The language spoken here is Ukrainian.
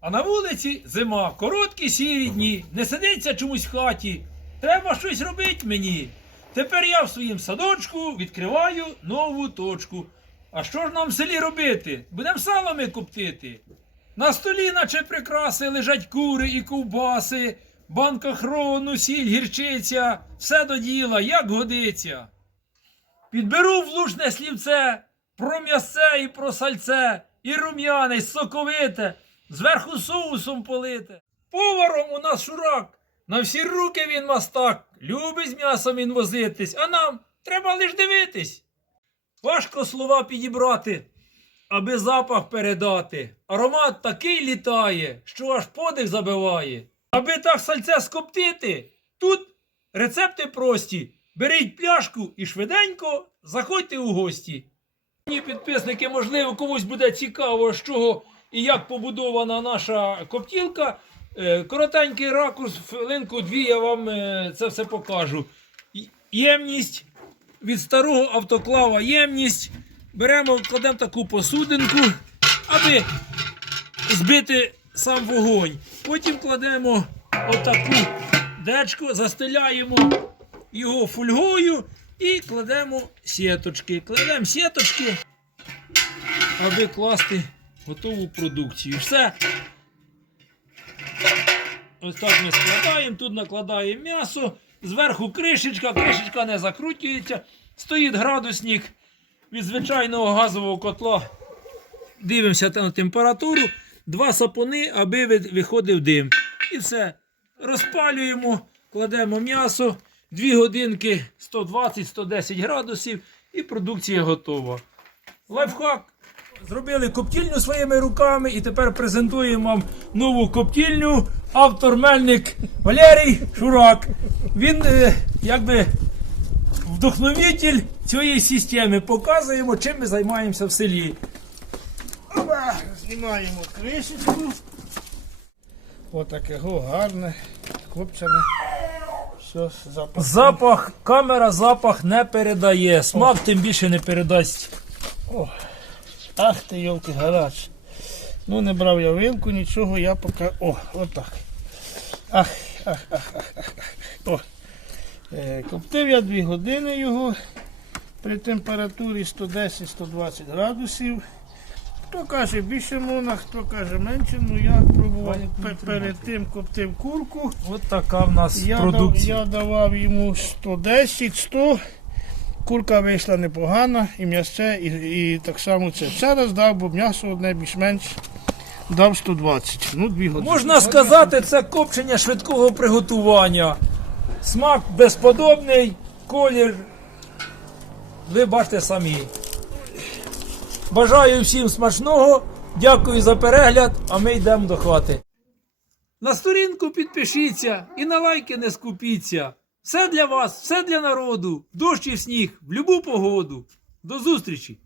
А на вулиці зима, короткі сірі дні, не сидиться чомусь в хаті. Треба щось робити мені. Тепер я в своїм садочку відкриваю нову точку. А що ж нам в селі робити? Будемо салами коптити. На столі, наче прикраси, лежать кури і ковбаси, банка хрону, сіль, гірчиця, все до діла, як годиться. Підберу влучне слівце про м'ясце і про сальце, і рум'яне, і соковите, зверху соусом полите. Поваром у нас шурак, на всі руки він мастак, любить з м'ясом він возитись, а нам треба лиш дивитись. Важко слова підібрати, аби запах передати. Аромат такий літає, що аж подих забиває. Аби так сальце скоптити, тут рецепти прості. Беріть пляшку і швиденько заходьте у гості. Ні, підписники, можливо, комусь буде цікаво, з чого і як побудована наша коптілка. Е, Коротенький ракурс, хвилинку дві я вам е, це все покажу. Ємність від старого автоклава ємність. Беремо, кладемо таку посудинку, аби збити сам вогонь. Потім кладемо отаку дечку, застеляємо його фольгою і кладемо сіточки. Кладемо сіточки, аби класти готову продукцію. Все. Ось так ми складаємо, тут накладаємо м'ясо, зверху кришечка, кришечка не закрутюється. Стоїть градусник від звичайного газового котла. Дивимося на температуру. Два сапуни, аби ви- виходив дим. І все. Розпалюємо, кладемо м'ясо, 2 годинки 120-110 градусів і продукція готова. Лайфхак. Зробили коптільню своїми руками і тепер презентуємо вам нову коптільню. Автор мельник Валерій Шурак. Він е, якби вдохновитель цієї системи. Показуємо, чим ми займаємося в селі. Опа, знімаємо кришечку. Отаке гарне, копчене. Все, запах. Запах, камера запах не передає. Смак тим більше не передасть. О, ах ти, йолки, гарач. Ну, не брав я вилку, нічого, я поки. О, отак. Ах, ах, ах, ах, ах. О. Е, коптив я 2 години його при температурі 110-120 градусів. Хто каже більше можна, хто каже менше, ну я пробував перед тим коптив курку. От така в нас Я, дав, я давав йому 110-100. Курка вийшла непогана, і м'ясце, і, і так само це. Зараз дав, бо м'ясо одне більш-менш дав 120. Ну, дві години. Можна сказати, це копчення швидкого приготування. Смак безподобний, колір. Ви бачите самі. Бажаю всім смачного. Дякую за перегляд, а ми йдемо до хати. На сторінку підпишіться і на лайки не скупіться. Все для вас, все для народу, дощ і сніг, в любу погоду. До зустрічі!